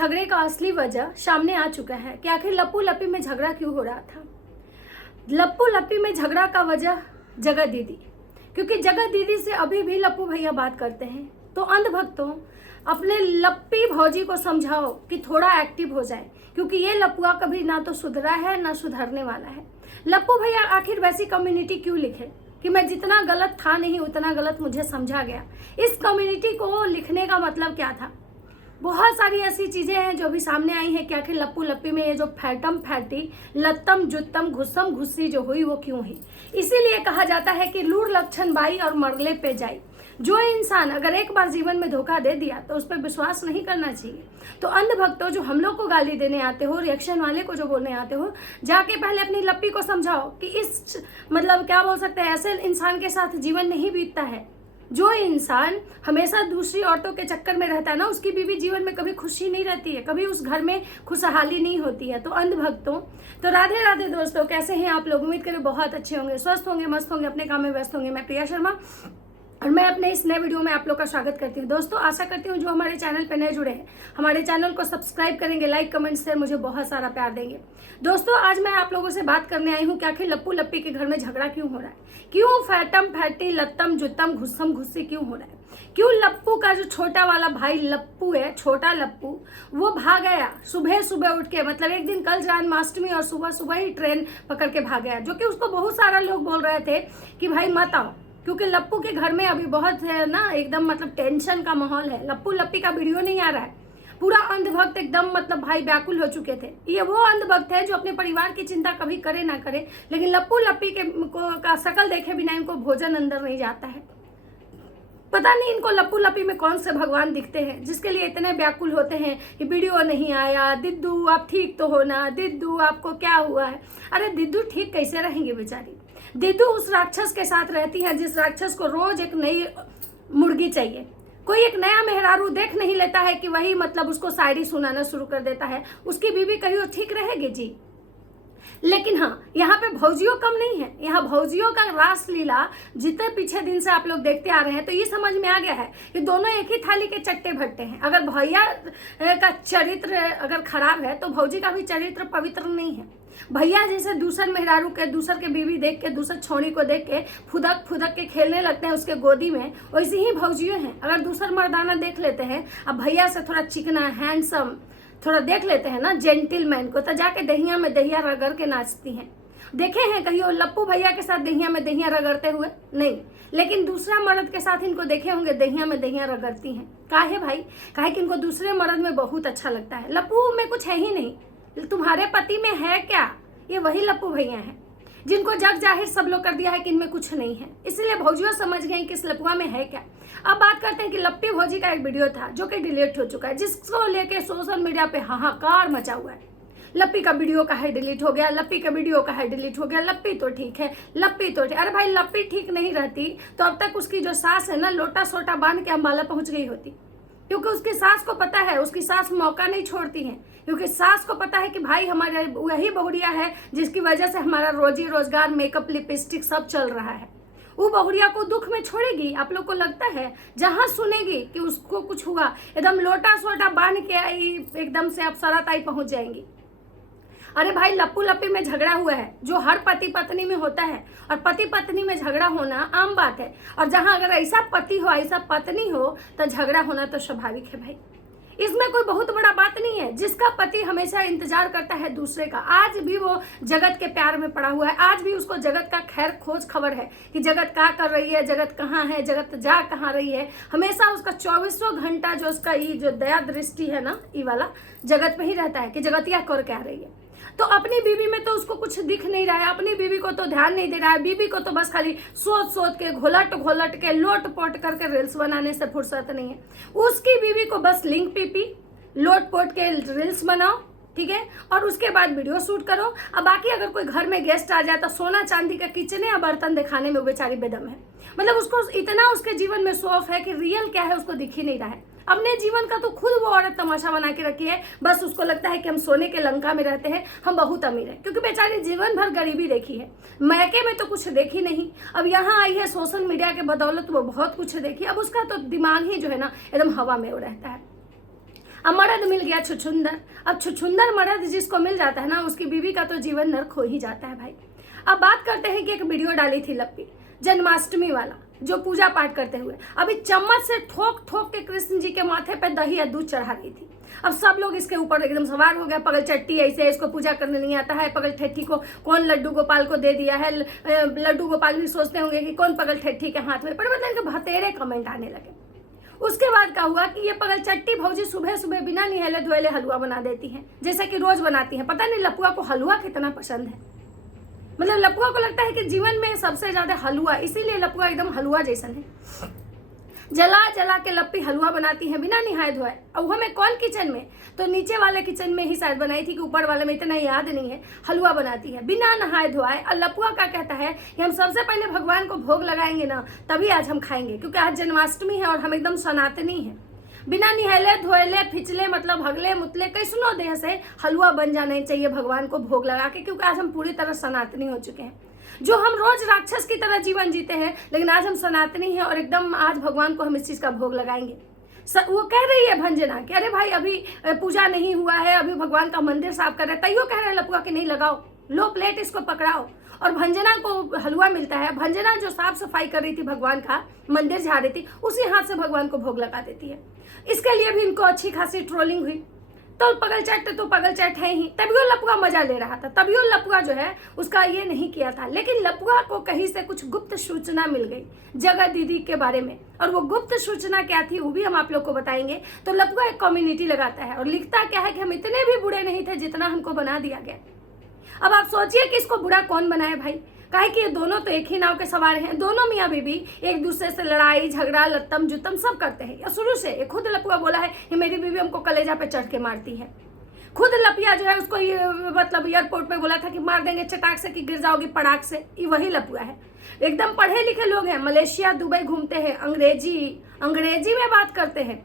झगड़े का असली वजह सामने आ चुका है कि आखिर लप्पू लप्पी में झगड़ा क्यों हो रहा था। लप्पू लप्पी में झगड़ा का वजह जगत दीदी, क्योंकि जगत दीदी से अभी भी लप्पू भैया बात करते हैं। तो अंधभक्तों, अपने लप्पी भौजी को समझाओ कि थोड़ा एक्टिव हो जाए, क्योंकि ये लप्पुआ कभी ना तो सुधरा है ना सुधरने वाला है। लप्पू भैया आखिर वैसी कम्युनिटी क्यों लिखे कि मैं जितना गलत था नहीं उतना गलत मुझे समझा गया। इस कम्युनिटी को लिखने का मतलब क्या था? बहुत सारी ऐसी चीजें हैं जो भी सामने आई हैं कि आखिर लप्पू लप्पी में ये जो फैटम फैटी लत्तम जुत्तम घुस्सम घुस्सी जो हुई वो क्यों हुई। इसीलिए कहा जाता है कि लूर लक्षण बाई और मरले पे जाई। जो इंसान अगर एक बार जीवन में धोखा दे दिया तो उस पर विश्वास नहीं करना चाहिए। तो अंधभक्तों, जो हम लोग को गाली देने आते हो, रिएक्शन वाले को जो बोलने आते हो, जाके पहले अपनी लप्पी को समझाओ कि इस मतलब क्या बोल सकते हैं, ऐसे इंसान के साथ जीवन नहीं बीतता है। जो इंसान हमेशा दूसरी औरतों के चक्कर में रहता है ना, उसकी बीवी जीवन में कभी खुशी नहीं रहती है, कभी उस घर में खुशहाली नहीं होती है। तो अंधभक्तों, तो राधे राधे दोस्तों, कैसे हैं आप लोग? उम्मीद करें बहुत अच्छे होंगे, स्वस्थ होंगे, मस्त होंगे, अपने काम में व्यस्त होंगे। मैं प्रिया शर्मा और मैं अपने इस नए वीडियो में आप लोग का स्वागत करती हूँ। दोस्तों, आशा करती हूँ जो हमारे चैनल पर नए जुड़े हैं हमारे चैनल को सब्सक्राइब करेंगे, लाइक कमेंट शेयर, मुझे बहुत सारा प्यार देंगे। दोस्तों, आज मैं आप लोगों से बात करने आई हूँ कि आखिर लप्पू लप्पी के घर में झगड़ा क्यों हो रहा है, क्यों फैटम फैटी लत्तम जुत्तम घुस्सम घुस्सी क्यों हो रहा है, क्यों लप्पू का जो छोटा वाला भाई लप्पू है, छोटा लप्पू, वो भाग गया सुबह सुबह उठ के। मतलब एक दिन कल जन्माष्टमी और सुबह सुबह ही ट्रेन पकड़ के भाग गया, जो कि उसको बहुत सारा लोग बोल रहे थे कि भाई मत आओ, क्योंकि लप्पू के घर में अभी बहुत है ना, एकदम मतलब टेंशन का माहौल है। लप्पू लप्पी का वीडियो नहीं आ रहा है। पूरा अंधभक्त एकदम मतलब भाई व्याकुल हो चुके थे। ये वो अंधभक्त है जो अपने परिवार की चिंता कभी करे ना करे, लेकिन लप्पू लप्पी के का शकल देखे बिना इनको भोजन अंदर नहीं जाता है। पता नहीं इनको लप्पू लप्पी में कौन से भगवान दिखते हैं जिसके लिए इतने व्याकुल होते हैं कि वीडियो नहीं आया, दिद्दू आप ठीक तो हो ना, दिद्दू आपको क्या हुआ है। अरे दिद्दू ठीक कैसे रहेंगे बेचारी? दिद्दू उस राक्षस के साथ रहती है जिस राक्षस को रोज एक नई मुर्गी चाहिए। कोई एक नया मेहरारू देख नहीं लेता है कि वही मतलब उसको शायरी सुनाना शुरू कर देता है। उसकी बीवी कहीं वो ठीक रहेगी जी? लेकिन हाँ, यहाँ पे भौजियों कम नहीं है। यहाँ भौजियों का रास लीला जितने पीछे दिन से आप लोग देखते आ रहे हैं, तो ये समझ में आ गया है कि दोनों एक ही थाली के चट्टे भट्टे हैं। अगर भैया का चरित्र अगर खराब है तो भौजी का भी चरित्र पवित्र नहीं है। भैया जैसे दूसर मेहरारू के, दूसर के बीवी देख के, दूसर छोरी को देख के फुदक फुदक के खेलने लगते हैं उसके गोदी में, वैसे ही भौजियों हैं। अगर दूसर मर्दाना देख लेते हैं, अब भैया से थोड़ा चिकना हैंडसम थोड़ा देख लेते हैं ना जेंटिलमैन को, तो जाके दहिया में दहिया रगड़ के नाचती हैं। देखे हैं कहीं वो लप्पू भैया के साथ दहिया में दहिया रगड़ते हुए? नहीं। लेकिन दूसरा मर्द के साथ इनको देखे होंगे दहिया में दहिया रगड़ती हैं। काहे भाई? काहे कि इनको दूसरे मर्द में बहुत अच्छा लगता है। लप्पू में कुछ है ही नहीं। तुम्हारे पति में है क्या? ये वही लप्पू भैया हैं जिनको जग जाहिर सब लोग कर दिया है कि इनमें कुछ नहीं है। इसलिए भौजियों समझ गए कि इस लप्पुआ में है क्या। अब बात करते हैं कि लप्पी भौजी का एक वीडियो था जो कि डिलीट हो चुका है, जिसको लेके सोशल मीडिया पे हाहाकार मचा हुआ है। लप्पी का वीडियो का है डिलीट हो गया, लप्पी का वीडियो का है डिलीट हो गया, लप्पी तो ठीक है, लप्पी तो ठीक। अरे भाई, लप्पी ठीक नहीं रहती तो अब तक उसकी जो सास है ना, लोटा सोटा बांध के अम्बाला पहुंच गई होती, क्योंकि उसकी सास को पता है, उसकी सास मौका नहीं छोड़ती है, क्योंकि सास को पता है कि भाई हमारे वही बहुरिया है जिसकी वजह से हमारा रोजी रोजगार, मेकअप, लिपस्टिक सब चल रहा है। वो बहुरिया को दुख में छोड़ेगी? आप लोग को लगता है? जहां सुनेगी कि उसको कुछ हुआ, एकदम लोटा सोटा बांध के आई, एकदम से अप्सरा ताई पहुंच जाएंगी। अरे भाई, लप्पू लप्पी में झगड़ा हुआ है जो हर पति पत्नी में होता है, और पति पत्नी में झगड़ा होना आम बात है। और जहां अगर ऐसा पति हो, ऐसा पत्नी हो, तो झगड़ा होना तो स्वाभाविक है भाई। इसमें कोई बहुत बड़ा बात नहीं है। जिसका पति हमेशा इंतजार करता है दूसरे का, आज भी वो जगत के प्यार में पड़ा हुआ है, आज भी उसको जगत का खैर खोज खबर है कि जगत क्या कर रही है, जगत कहाँ है, जगत जा कहाँ रही है। हमेशा उसका 24 घंटा जो उसका ये जो दया दृष्टि है ना, ये वाला जगत में ही रहता है कि जगतिया कर क्या रही है। तो अपनी बीवी में तो उसको कुछ दिख नहीं रहा है, अपनी बीवी को तो ध्यान नहीं दे रहा है। बीवी को तो बस खाली सोच सोच के, घोलट घोलट के, लोट पोट करके रील्स बनाने से फुर्सत नहीं है। उसकी बीवी को बस लिंक पीपी, लोट पोट के रील्स बनाओ, ठीक है, और उसके बाद वीडियो शूट करो। अब बाकी अगर कोई घर में गेस्ट आ जाए तो सोना चांदी का किचन या बर्तन दिखाने में वो बेचारी बेदम है। मतलब उसको इतना उसके जीवन में शो ऑफ है कि रियल क्या है उसको दिख ही नहीं रहा है। अपने जीवन का तो खुद वो औरत तमाशा बना के रखी है। बस उसको लगता है कि हम सोने के लंका में रहते हैं, हम बहुत अमीर हैं, क्योंकि बेचारी जीवन भर गरीबी देखी है, मैके में तो कुछ देखी नहीं। अब यहाँ आई है सोशल मीडिया के बदौलत वो बहुत कुछ देखी। अब उसका तो दिमाग ही जो है ना एकदम हवा में वो रहता है। अब मर्द मिल गया छुछुंदर। अब छुछुंदर मर्द जिसको मिल जाता है ना, उसकी बीवी का तो जीवन नर्क हो ही जाता है भाई। अब बात करते हैं कि एक वीडियो डाली थी लप्पी जन्माष्टमी वाला, जो पूजा पाठ करते हुए अभी चम्मच से ठोक ठोक के कृष्ण जी के माथे पे दही या दूध चढ़ा रही थी। अब सब लोग इसके ऊपर एकदम सवार हो गया, पगल चट्टी ऐसे, इसको पूजा करने नहीं आता है, पगल ठेठी को कौन लड्डू गोपाल को दे दिया है। लड्डू गोपाल भी सोचते होंगे कि कौन पगल ठेठी के हाथ में, पर मतलब इनके भतेरे कमेंट आने लगे। उसके बाद क्या हुआ कि ये पगल चट्टी भौजी सुबह सुबह बिना निहले धोएले हलवा बना देती हैं, जैसे कि रोज बनाती हैं। पता नहीं लपुआ को हलवा कितना पसंद है, मतलब लपुआ को लगता है कि जीवन में सबसे ज्यादा हलवा, इसीलिए लपुआ एकदम हलवा जैसन है। जला जला के लप्पी हलवा बनाती है बिना निहाय धोए। अब हमें कौन किचन में, तो नीचे वाले किचन में ही शायद बनाई थी कि ऊपर वाले में, इतना याद नहीं है। हलवा बनाती है बिना नहाए धोए। और लपुआ का कहता है कि हम सबसे पहले भगवान को भोग लगाएंगे ना, तभी आज हम खाएंगे, क्योंकि आज जन्माष्टमी है और हम एकदम सनातनी है। बिना निहले धोएले फिचले मतलब हगले मुतले कैसनो देह से हलवा बन जाना चाहिए भगवान को भोग लगा के, क्योंकि आज हम पूरी तरह सनातनी हो चुके हैं। जो हम रोज राक्षस की तरह जीवन जीते हैं, लेकिन आज हम सनातनी हैं और एकदम आज भगवान को हम इस चीज का भोग लगाएंगे। वो कह रही है भंजना कि अरे भाई अभी पूजा नहीं हुआ है, अभी भगवान का मंदिर साफ कर रहे हैं, तैयो कह रहे हैं लपुआ कि नहीं लगाओ, लो प्लेट इसको पकड़ाओ। और भंजना को हलवा मिलता है। भंजना जो साफ सफाई कर रही थी भगवान का, मंदिर झाड़ रही थी, उसी हाथ से भगवान को भोग लगा देती है। इसके लिए भी इनको अच्छी खासी ट्रोलिंग हुई। तो पगल चैट है ही, तभी वो लपुआ मजा ले रहा था, तभी वो लपुआ जो है उसका ये नहीं किया था। लेकिन लपुआ को कहीं से कुछ गुप्त सूचना मिल गई जगह दीदी के बारे में, और वो गुप्त सूचना क्या थी वो भी हम आप लोग को बताएंगे। तो लपुआ एक कम्युनिटी लगाता है और लिखता क्या है कि हम इतने भी बुरे नहीं थे जितना हमको बना दिया गया। अब आप सोचिए कि इसको बुरा कौन बनाए भाई, काहे कि ये दोनों तो एक ही नाव के सवार हैं। दोनों मियाँ बीबी एक दूसरे से लड़ाई झगड़ा लत्तम जुत्तम सब करते हैं, या शुरू से। ये खुद लपुआ बोला है कि मेरी बीबी हमको कलेजा पे चढ़ के मारती है। खुद लपिया जो है उसको ये मतलब एयरपोर्ट पे बोला था कि मार देंगे चटाक से कि गिर जाओगी पड़ाक से, ये वही लपुआ है। एकदम पढ़े लिखे लोग हैं, मलेशिया दुबई घूमते हैं, अंग्रेजी में बात करते हैं,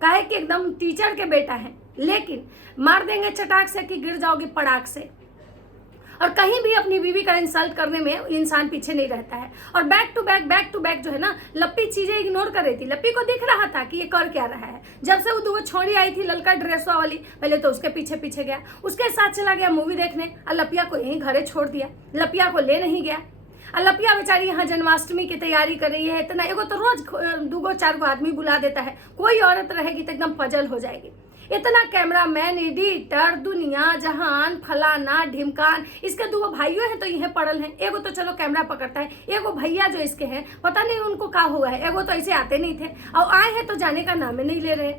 काहे कि एकदम टीचर के बेटा है, लेकिन मार देंगे चटाक से कि गिर जाओगी पड़ाक से। और कहीं भी अपनी बीवी का इंसल्ट करने में इंसान पीछे नहीं रहता है। और बैक टू बैक जो है ना, लप्पी चीजें इग्नोर कर रही थी। लप्पी को दिख रहा था कि ये कर क्या रहा है। जब से वो छोड़ी आई थी ललका ड्रेसवा वाली, पहले तो उसके पीछे पीछे गया, उसके साथ चला गया मूवी देखने, और लपिया को यहीं घरे छोड़ दिया, लपिया को ले नहीं गया। और लपिया बेचारी यहाँ जन्माष्टमी की तैयारी कर रही है। इतना एगो तो रोज 2-4 आदमी बुला देता है, कोई औरत रहेगी तो एकदम पजल हो जाएगी। इतना कैमरामैन, एडिटर, दुनिया जहान, फलाना ढिमकान, इसके 2 भाइयों हैं तो यहीं पड़ल हैं। एगो तो चलो कैमरा पकड़ता है, एगो भैया जो इसके हैं पता नहीं उनको क्या हुआ है, एगो तो ऐसे आते नहीं थे और आए हैं तो जाने का नाम ही नहीं ले रहे।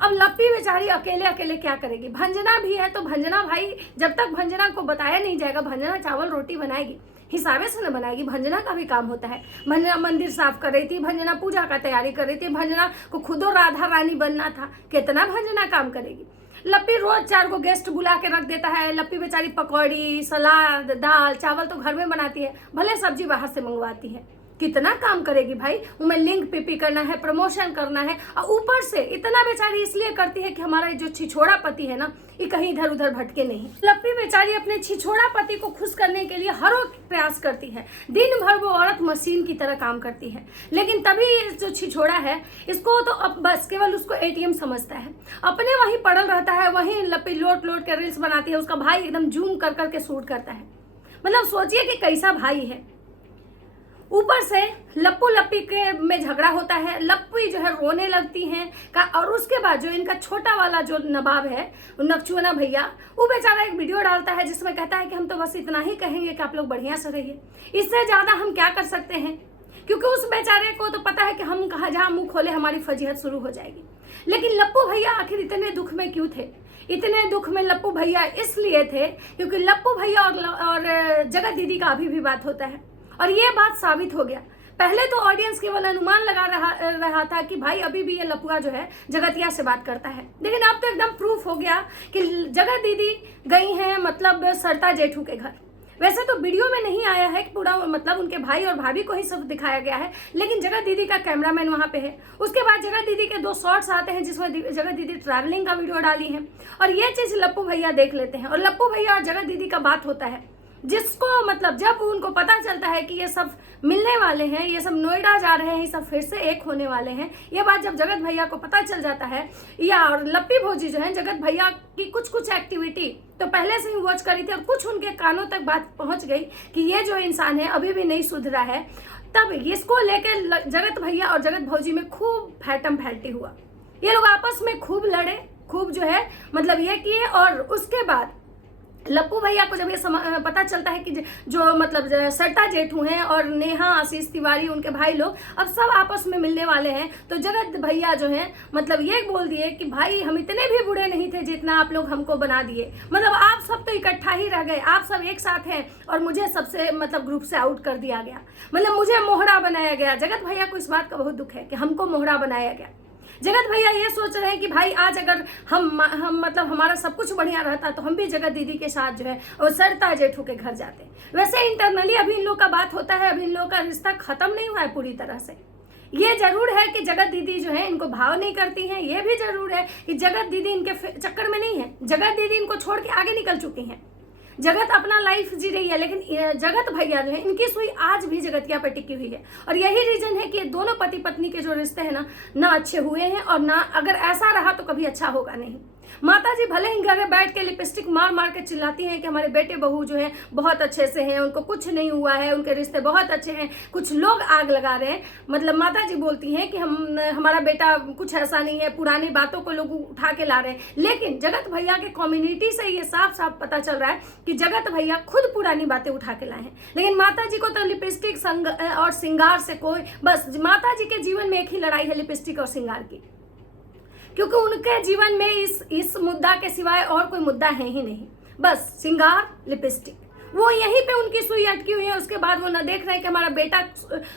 अब लप्पी बेचारी अकेले अकेले क्या करेगी। भंजना भी है तो भंजना भाई, जब तक भंजना को बताया नहीं जाएगा, भंजना चावल रोटी बनाएगी, हिसाबे से न बनाएगी। भंजना का भी काम होता है। भंजना मंदिर साफ कर रही थी, भंजना पूजा का तैयारी कर रही थी, भंजना को खुदो राधा रानी बनना था, कितना भंजना काम करेगी। लप्पी रोज 4 गेस्ट बुला के रख देता है। लप्पी बेचारी पकौड़ी, सलाद, दाल, चावल तो घर में बनाती है, भले सब्जी बाहर से मंगवाती है। कितना काम करेगी भाई, उनमें लिंक पीपी करना है, प्रमोशन करना है, और ऊपर से इतना बेचारी इसलिए करती है कि हमारा जो छिछोड़ा पति है ना, ये कहीं इधर उधर भटके नहीं। लप्पी बेचारी अपने छिछोड़ा पति को खुश करने के लिए हर वक्त प्रयास करती है। दिन भर वो औरत मशीन की तरह काम करती है, लेकिन तभी जो छिछोड़ा है इसको तो अब बस केवल उसको ATM समझता है, अपने वहीं पड़ल रहता है, वहीं लप्पी लोट के रील्स बनाती है। उसका भाई एकदम जूम कर करके शूट करता है। मतलब सोचिए कि कैसा भाई है। ऊपर से लप्पू लप्पी के में झगड़ा होता है, लप्पी जो है रोने लगती हैं का। और उसके बाद जो इनका छोटा वाला जो नवाब है, नकचुआना भैया, वो बेचारा एक वीडियो डालता है जिसमें कहता है कि हम तो बस इतना ही कहेंगे कि आप लोग बढ़िया से रहिए, इससे ज्यादा हम क्या कर सकते हैं, क्योंकि उस बेचारे को तो पता है कि हम कहाँ जहाँ मुंह खोले हमारी फजीहत शुरू हो जाएगी। लेकिन लप्पू भैया आखिर इतने दुख में क्यों थे? इतने दुख में लप्पू भैया इसलिए थे क्योंकि लप्पू भैया और जगत दीदी का अभी भी बात होता है, और ये बात साबित हो गया। पहले तो ऑडियंस केवल अनुमान लगा रहा था कि भाई अभी भी ये लपुआ जो है जगतिया से बात करता है, लेकिन अब तो एकदम प्रूफ हो गया कि जगत दीदी गई हैं मतलब सरता जेठू के घर। वैसे तो वीडियो में नहीं आया है कि पूरा मतलब उनके भाई और भाभी को ही सब दिखाया गया है, लेकिन जगत दीदी का कैमरामैन वहाँ पे है। उसके बाद जगत दीदी के 2 शॉर्ट्स आते हैं जिसमें जगत दीदी ट्रैवलिंग का वीडियो डाली है, और ये चीज़ लप्पू भैया देख लेते हैं, और लप्पू भैया और जगत दीदी का बात होता है। जिसको मतलब जब उनको पता चलता है कि ये सब मिलने वाले हैं, ये सब नोएडा जा रहे हैं, ये सब फिर से एक होने वाले हैं, ये बात जब जगत भैया को पता चल जाता है, या और लप्पी भौजी जो है जगत भैया की कुछ एक्टिविटी तो पहले से ही वॉच करी थी और कुछ उनके कानों तक बात पहुंच गई कि ये जो इंसान है अभी भी नहीं सुधरा है, तब इसको लेकर जगत भैया और जगत भौजी में खूब फैटम फैटी हुआ। ये लोग आपस में खूब लड़े, खूब जो है मतलब ये किए। और उसके बाद लप्पू भैया को जब ये पता चलता है कि जो मतलब सरिता जेठू हैं और नेहा, आशीष तिवारी, उनके भाई लोग अब सब आपस में मिलने वाले हैं, तो जगत भैया जो हैं मतलब ये बोल दिए कि भाई हम इतने भी बुरे नहीं थे जितना आप लोग हमको बना दिए, मतलब आप सब तो इकट्ठा ही रह गए, आप सब एक साथ हैं और मुझे सबसे मतलब ग्रुप से आउट कर दिया गया, मतलब मुझे मोहरा बनाया गया। जगत भैया को इस बात का बहुत दुख है कि हमको मोहरा बनाया गया। जगत भैया ये सोच रहे हैं कि भाई आज अगर हम मतलब हमारा सब कुछ बढ़िया रहता तो हम भी जगत दीदी के साथ जो है और सरिता जेठू के घर जाते। वैसे इंटरनली अभी इन लोग का बात होता है, अभी इन लोग का रिश्ता खत्म नहीं हुआ है पूरी तरह से। ये जरूर है कि जगत दीदी जो है इनको भाव नहीं करती हैं, ये भी जरूर है कि जगत दीदी इनके चक्कर में नहीं है, जगत दीदी इनको छोड़ के आगे निकल चुकी हैं, जगत अपना लाइफ जी रही है। लेकिन जगत भैया जो है इनकी सुई आज भी जगतिया पे टिकी हुई है और यही रीजन है कि ये दोनों पति पत्नी के जो रिश्ते हैं ना अच्छे हुए हैं और ना अगर ऐसा रहा तो कभी अच्छा होगा नहीं। माता जी भले ही घर में बैठ के लिपस्टिक मार मार के चिल्लाती हैं कि हमारे बेटे बहू जो हैं बहुत अच्छे से हैं, उनको कुछ नहीं हुआ है, उनके रिश्ते बहुत अच्छे हैं, कुछ लोग आग लगा रहे हैं। मतलब माता जी बोलती हैं कि हमारा बेटा कुछ ऐसा नहीं है, पुरानी बातों को लोग उठा के ला रहे हैं। लेकिन जगत भैया के कम्युनिटी से ये साफ साफ पता चल रहा है कि जगत भैया खुद पुरानी बातें उठा के लाए हैं। लेकिन माता जी को तो लिपस्टिक और श्रृंगार से कोई, बस माता जी के जीवन में एक ही लड़ाई है, लिपस्टिक और श्रृंगार की, क्योंकि उनके जीवन में इस मुद्दा के सिवाय और कोई मुद्दा है ही नहीं, बस श्रृंगार लिपस्टिक, वो यहीं पे उनकी सुई अटकी हुई है। उसके बाद वो न देख रहे हैं कि हमारा बेटा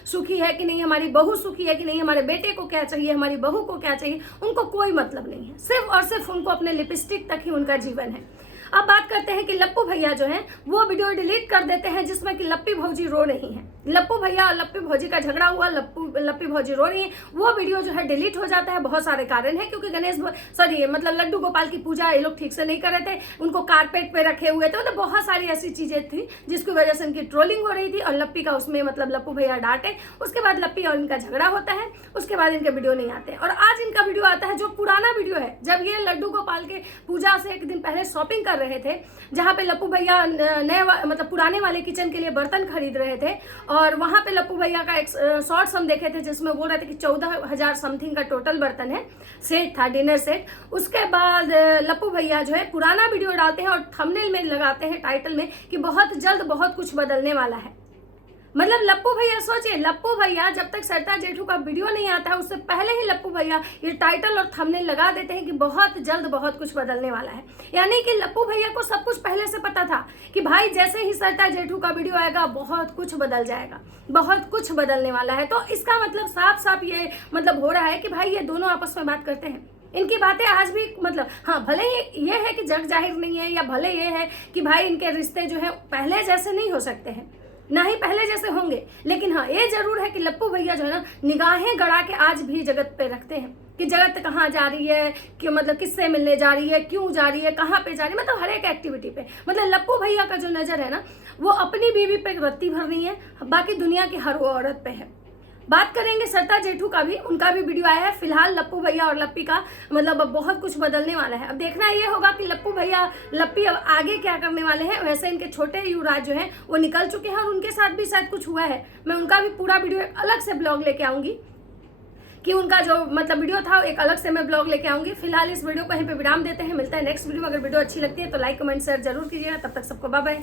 सुखी है कि नहीं, हमारी बहू सुखी है कि नहीं, हमारे बेटे को क्या चाहिए, हमारी बहू को क्या चाहिए, उनको कोई मतलब नहीं है, सिर्फ और सिर्फ उनको अपने लिपस्टिक तक ही उनका जीवन है। अब बात करते हैं कि लप्पू भैया जो हैं वो वीडियो डिलीट कर देते हैं जिसमें कि लप्पी भौजी रो रही हैं। लप्पू भैया और लप्पी भौजी का झगड़ा हुआ, लप्पी भौजी रो रही हैं, वो वीडियो जो है डिलीट हो जाता है। बहुत सारे कारण है, क्योंकि मतलब लड्डू गोपाल की पूजा ये लोग ठीक से नहीं कर रहे थे, उनको कारपेट पे रखे हुए थे, मतलब बहुत सारी ऐसी चीजें थी जिसकी वजह से इनकी ट्रोलिंग हो रही थी और लप्पी का उसमें मतलब लप्पू भैया डांटे। उसके बाद लप्पी और इनका झगड़ा होता है, उसके बाद इनके वीडियो नहीं आते और आज इनका वीडियो आता है जो पुराना वीडियो है, जब ये लड्डू गोपाल के पूजा से एक दिन पहले शॉपिंग कर रहे थे, जहाँ पे लप्पू भैया नए मतलब पुराने वाले किचन के लिए बर्तन खरीद रहे थे और वहां पे लप्पू भैया का एक शॉर्ट्स हम देखे थे जिसमें बोल रहे थे कि 14,000 समथिंग का टोटल बर्तन है, सेट था, डिनर सेट। उसके बाद लप्पू भैया जो है पुराना वीडियो डालते हैं और थंबनेल में लगाते हैं टाइटल में कि बहुत जल्द बहुत कुछ बदलने वाला है। मतलब लप्पू भैया सोचिए, लप्पू भैया जब तक सरिता जेठू का वीडियो नहीं आता है उससे पहले ही लप्पू भैया ये टाइटल और थंबनेल लगा देते हैं कि बहुत जल्द बहुत कुछ बदलने वाला है। यानी कि लप्पू भैया को सब कुछ पहले से पता था कि भाई जैसे ही सरिता जेठू का वीडियो आएगा बहुत कुछ बदल जाएगा, बहुत कुछ बदलने वाला है। तो इसका मतलब साफ साफ ये मतलब हो रहा है कि भाई ये दोनों आपस में बात करते हैं, इनकी बातें आज भी मतलब हाँ भले ही ये है कि जग जाहिर नहीं है, या भले ये है कि भाई इनके रिश्ते जो है पहले जैसे नहीं हो सकते हैं, ना ही पहले जैसे होंगे, लेकिन हाँ ये जरूर है कि लप्पू भैया जो है ना निगाहें गड़ा के आज भी जगत पे रखते हैं कि जगत कहाँ जा रही है, कि मतलब किससे मिलने जा रही है, क्यों जा रही है, कहाँ पे जा रही है, मतलब हर एक एक्टिविटी पे मतलब लप्पू भैया का जो नजर है ना वो अपनी बीवी पे रत्ती भर रही है, बाकी दुनिया की हर वो औरत पे है। बात करेंगे सरिता जेठू का भी, उनका भी वीडियो आया है। फिलहाल लप्पू भैया और लप्पी का मतलब अब बहुत कुछ बदलने वाला है। अब देखना ये होगा कि लप्पू भैया लप्पी अब आगे क्या करने वाले हैं। वैसे इनके छोटे युवराज जो हैं वो निकल चुके हैं और उनके साथ भी शायद कुछ हुआ है, मैं उनका भी पूरा वीडियो एक अलग से ब्लॉग लेके आऊंगी कि उनका जो मतलब वीडियो था एक अलग से मैं ब्लॉग लेके आऊंगी। फिलहाल इस वीडियो को यहीं पे विराम देते हैं, मिलता है नेक्स्ट वीडियो में। अगर वीडियो अच्छी लगती है तो लाइक कमेंट शेयर जरूर कीजिएगा। तब तक सबको बाय बाय।